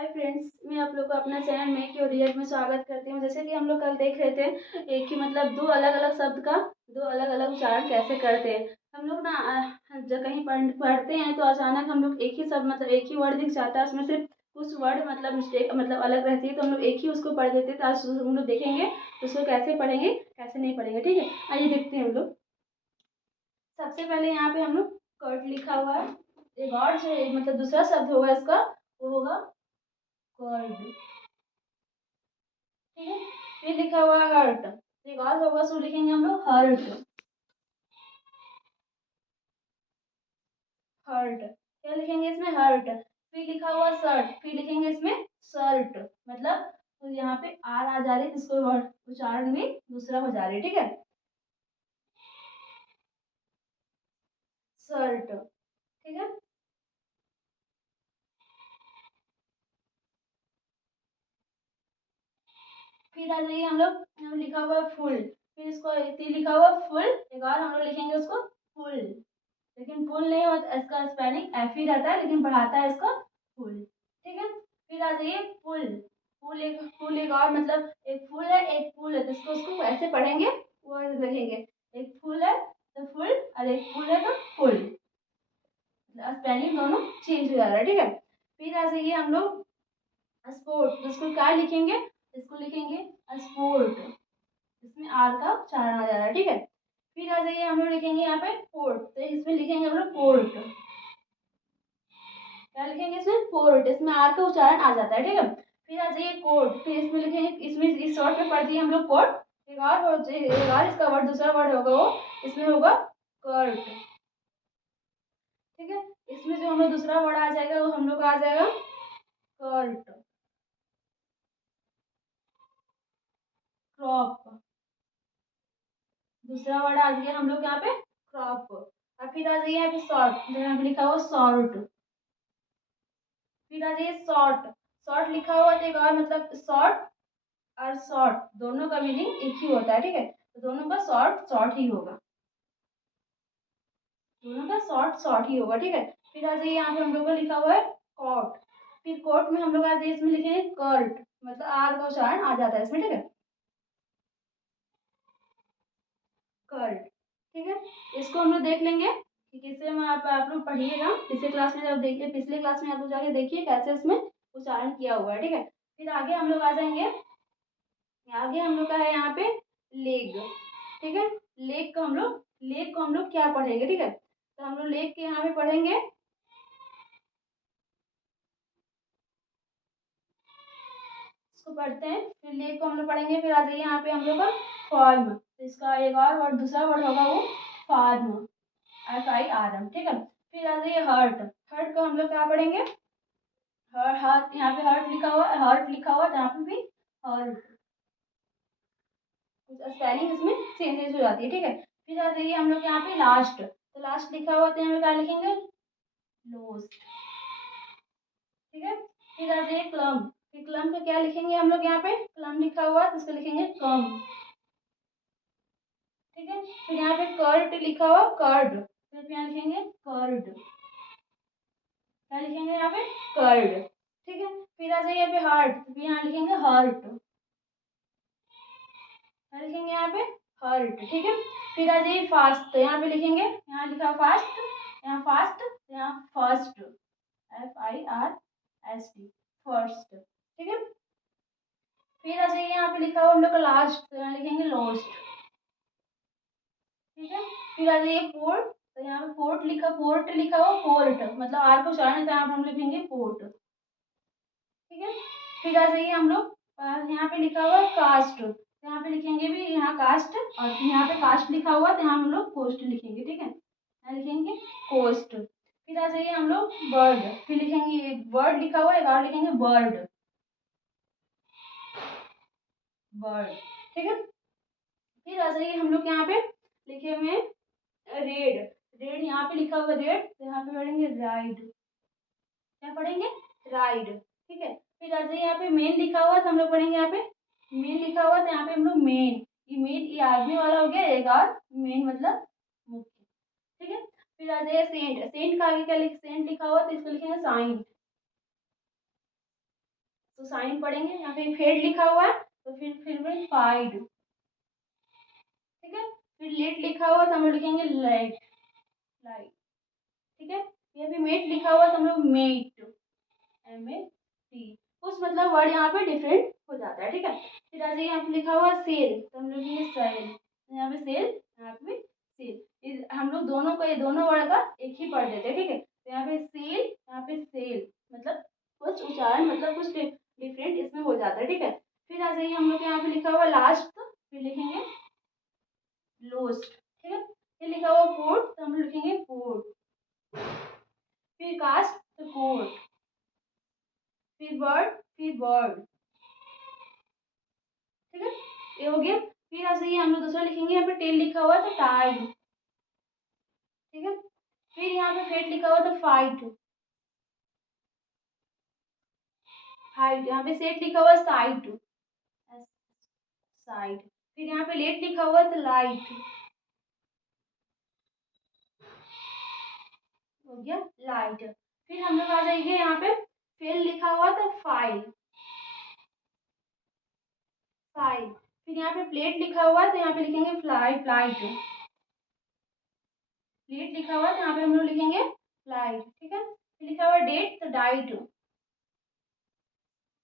Hi friends, मैं आप लोग को अपना चैनल में की ओडीएफ में स्वागत करती हूँ। जैसे कि हम लोग कल देख रहे थे एक ही मतलब दो अलग अलग शब्द का दो अलग अलग उच्चारण कैसे करते हैं। हम लोग ना जब कहीं पढ़ते हैं तो अचानक हम लोग एक ही शब्द मतलब एक ही वर्ड दिख जाता है, उसमें से कुछ वर्ड मतलब मिस्टेक मतलब अलग रहती है, तो हम लोग एक ही उसको पढ़ देते हैं। तो आज हम लोग देखेंगे उसको कैसे पढ़ेंगे कैसे नहीं पढ़ेंगे। ठीक है, आइए देखते हैं हम लोग। सबसे पहले यहाँ पे हम लोग कर्ट लिखा हुआ है। एक और जो मतलब दूसरा शब्द होगा इसका वो होगा कर्ड। ठीक है, फिर लिखा हुआ है हर्ट। एक और होगा सो लिखेंगे हम लोग हर्ट। हर्ट क्या लिखेंगे इसमें हर्ट। फिर लिखा हुआ शर्ट, फिर लिखेंगे इसमें शर्ट। मतलब तो यहाँ पे आर आ जा रही है, जिसको उच्चारण भी दूसरा हो जा रही है। ठीक है, शर्ट। ठीक है, फिर आ जाइए हम लोग लिखा हुआ फुल। फिर इसको लिखा हुआ फुल, एक और हम लोग लिखेंगे उसको फुल। लेकिन फुल नहीं होता, इसका स्पेलिंग एफ ही रहता है, लेकिन बढ़ाता है इसको फुल। ठीक है, फिर आ जाइए फुल। फुल एक और मतलब एक फुल है एक फुल है, तो इसको उसको ऐसे पढ़ेंगे वो लिखेंगे। एक फुल है तो फुल और एक फुल है तो फुल, स्पेलिंग दोनों चेंज हो जा रहा है। ठीक है, फिर आ जाइए हम लोग स्पोर्ट। तो इसको क्या लिखेंगे, इसको लिखेंगे स्पोर्ट। इसमें आर का उच्चारण आ जा रहा है। ठीक है, फिर आ जाइए हम लोग लिखेंगे यहाँ पे पोर्ट। तो इसमें लिखेंगे हम लोग पोर्ट। क्या लिखेंगे इसमें पोर्ट, इसमें आर का उच्चारण आ जाता है। ठीक है, फिर आ जाइए कोट। फिर इसमें लिखेंगे, इसमें इस शॉर्ट में पढ़ दिए हम लोग कोट। एक और इसका वर्ड दूसरा वर्ड होगा वो इसमें होगा कर्ट। ठीक है, इसमें जो हम लोग दूसरा वर्ड आ जाएगा वो हम लोग का आ जाएगा कर्ट। क्रॉप, दूसरा वर्ड आ गया हम लोग यहाँ पे क्रॉप। और फिर आ जाइए यहाँ पे शॉर्ट, जो यहाँ पे लिखा हुआ शॉर्ट। फिर आ जाइए शॉर्ट। शॉर्ट लिखा हुआ तो एक और मतलब शॉर्ट और शॉर्ट दोनों का मीनिंग एक ही होता है। ठीक है, तो दोनों का शॉर्ट शॉर्ट ही होगा, दोनों का शॉर्ट शॉर्ट ही होगा। ठीक है, फिर आ जाइए यहाँ पे हम लोग का लिखा हुआ है कोट। फिर कोट में हम लोग आ जाइए इसमें लिखेंगे कर्ट, मतलब आर का उच्चारण आ जाता है इसमें। ठीक है, कर्ट। ठीक है, इसको हम लोग देख लेंगे कि किससे में आप लोग पढ़िएगा पिछले क्लास में, जब देखिए पिछले क्लास में आप लोग जाके देखिए कैसे इसमें उच्चारण किया हुआ है। ठीक है, फिर आगे हम लोग आ जाएंगे, आगे हम लोग का है यहाँ पे लेग। ठीक है, लेग को हम लोग क्या पढ़ेंगे। ठीक है, तो हम लोग लेग के यहाँ पे पढ़ेंगे, इसको पढ़ते हैं। फिर लेग को हम लोग पढ़ेंगे। फिर आ जाइए यहाँ पे हम लोग का फॉर्म। तो इसका एक और वर्ड दूसरा वर्ड होगा वो फॉर्म, FIRM। ठीक है, फिर आ जाइए हर्ट। हर्ट को हम लोग क्या पढ़ेंगे, हर्ट हर्ट यहाँ पे हर्ट लिखा हुआ है, हर्ट लिखा हुआ है यहाँ पे भी हर्ट, स्पेलिंग इसमें चेंजेस हो जाती है। ठीक है, फिर आ जाइए हम लोग यहाँ पे लास्ट। तो लास्ट लिखा हुआ तो यहाँ पे क्या लिखेंगे लोस्ट। ठीक है, फिर आ जाइए क्लम। फिर क्लम का क्या लिखेंगे हम लोग, यहाँ पे क्लम लिखा हुआ है तो इसको लिखेंगे कम। ठीक है, फिर यहाँ पे कर्ड लिखा हुआ कर्ड, फिर यहाँ लिखेंगे कर्ड। क्या लिखेंगे यहाँ पे कर्ड। ठीक है, फिर आ जाइए यहाँ पे हार्ट, तो यहाँ लिखेंगे हर्ट। क्या लिखेंगे यहाँ पे हर्ट। ठीक है, फिर आ जाइए फास्ट। तो यहाँ पे लिखेंगे, यहाँ लिखा फास्ट, यहाँ फास्ट, यहाँ फर्स्ट, FIRST फर्स्ट। ठीक है, फिर आ जाइए यहाँ पे लिखा हुआ हम लोग का लास्ट, तो यहाँ लिखेंगे लॉस्ट। ठीक है, फिर आ जाइए पोर्ट। तो यहाँ पे पोर्ट लिखा हुआ पोर्ट, मतलब आर को उच्चारण है तो यहाँ पे हम लिखेंगे पोर्ट। ठीक है, फिर आ जाइए हम लोग यहाँ पे लिखा हुआ कास्ट। तो यहाँ पे लिखेंगे भी यहाँ कास्ट, और यहाँ पे कास्ट लिखा हुआ तो यहाँ हम लोग कोस्ट लिखेंगे। ठीक है, यहाँ लिखेंगे कोस्ट। फिर आ जाइए हम लोग बर्ड। फिर लिखेंगे वर्ड लिखा हुआ है, एक और लिखेंगे बर्ड, बर्ड। ठीक है, फिर आ जाइए हम लोग यहाँ पे लिखे हुए हैं रेड। रेड यहाँ पे लिखा हुआ रेड, तो यहाँ पे पढ़ेंगे राइड। क्या पढ़ेंगे राइड। ठीक है, फिर आ जाइए यहाँ पे मेन लिखा हुआ तो हम लोग पढ़ेंगे यहाँ पे मेन लिखा हुआ तो यहाँ पे हम लोग मेन, ये मेन ये आदमी वाला हो गया, एक और मेन मतलब मुख्य। ठीक है, फिर आ जाइए सेंट। सेंट का आगे क्या सेंट लिखा हुआ तो इसको लिखेंगे साइंट। तो साइन पढ़ेंगे। यहाँ पे फेड लिखा हुआ है तो फिर में फाइड, ठीक है। फिर लेट लिखा हुआ तो हम लोग लिखेंगे लाइट, लाइट, ठीक है। यहाँ पे मेट लिखा हुआ तो हम लोग मेट, MAT। कुछ मतलब वर्ड यहाँ पे डिफरेंट हो जाता है, ठीक है। फिर आ जाइए यहाँ पे लिखा हुआ सेल तो हम लोग लिखेंगे सेल, यहाँ पे सेल, यहाँ पे सेल। हम लोग दोनों को, ये दोनों वर्ड का एक ही पढ़ देते हैं, ठीक है। तो यहाँ पे सेल, यहाँ पे सेल, मतलब कुछ उच्चारण मतलब कुछ डिफरेंट इसमें हो जाता है, ठीक है। फिर आ जाइए हम लोग यहाँ पे लिखा हुआ लास्ट, फिर लिखेंगे लोस्ट, ठीक है। फिर लिखा हुआ पोर्ट तो हम लोग लिखेंगे पोर्ट। फिर कास्ट तो कोट, फिर बर्ड, फिर बर्ड, ठीक है। ये हो गया। फिर ऐसे ही हम लोग दूसरा लिखेंगे, यहाँ पे टेल लिखा हुआ तो टाइड, ठीक है। फिर यहाँ पे फेट लिखा हुआ तो फाइट, फाइट। यहाँ पे सेट लिखा हुआ साइट, साइड। फिर यहाँ पे लेट लिखा हुआ तो लाइट, हो गया लाइट। फिर हम लोग आ जाएंगे यहाँ पे फेल लिखा हुआ तो फाइल, फाइल। फिर यहाँ पे प्लेट लिखा हुआ तो यहाँ पे लिखेंगे फ्लाई, फ्लाइट। प्लेट लिखा हुआ तो यहाँ पे हम लोग लिखेंगे फ्लाइट, ठीक है। फिर लिखा हुआ डेट तो डाइट,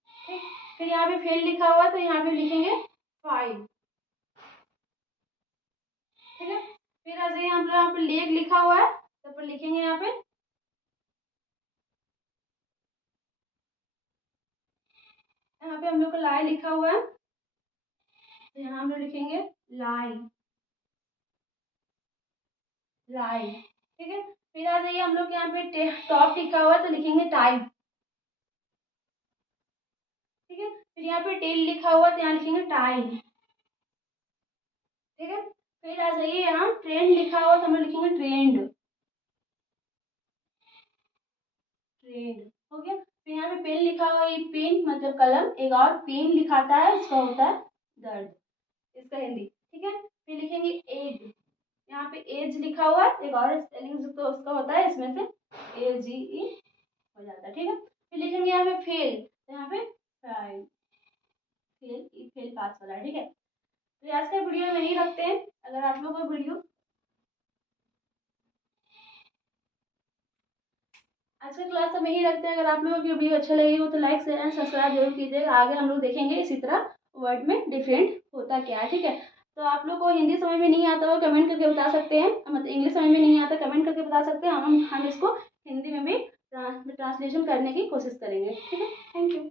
ठीक। फिर यहाँ पे फेल लिखा हुआ तो यहाँ पे लिखेंगे फाइल, ठीक है। फिर आ जाइए हम लोग यहाँ पे लेग लिखा हुआ है तो फिर लिखेंगे यहाँ पे हम लोग का लाई लिखा हुआ है तो यहाँ हम लोग लिखेंगे लाई, लाई, ठीक है। फिर आ जाइए हम लोग यहाँ पे टॉप लिखा हुआ है तो लिखेंगे टाइप, ठीक है। फिर यहाँ पे टेल लिखा हुआ तो यहाँ लिखेंगे टाइम, ठीक है। फिर आ जाइए यहाँ ट्रेंड लिखा हुआ तो हम लोग लिखेंगे ट्रेंड, ट्रेंड, हो गया। फिर यहाँ पे पेन लिखा हुआ है, ये पेन मतलब कलम, एक और पेन लिखाता है उसका होता है दर्द, इसका हिंदी, ठीक है। फिर लिखेंगे एज, यहाँ पे एज लिखा हुआ है, एक और स्पेलिंग तो उसका होता है इसमें से AGE हो जाता है, ठीक है। फिर लिखेंगे यहाँ पे फेल तो यहाँ पे फेल, फेल, फेल पास वाला, ठीक है। तो आज का वीडियो में यही रखते हैं। अगर आप लोगों को वीडियो, आज का क्लास हम यही रखते हैं। अगर आप लोगों की वीडियो अच्छा लगी हो तो लाइक शेयर एंड सब्सक्राइब जरूर कीजिएगा। आगे हम लोग देखेंगे इसी तरह वर्ड में डिफरेंट होता क्या है, ठीक है। तो आप लोग को हिंदी समझ में नहीं आता हो कमेंट करके बता सकते हैं, मतलब इंग्लिश समझ में नहीं आता कमेंट करके बता सकते हैं, हम इसको हिंदी में भी ट्रांसलेशन करने की कोशिश करेंगे, ठीक है। Thank you.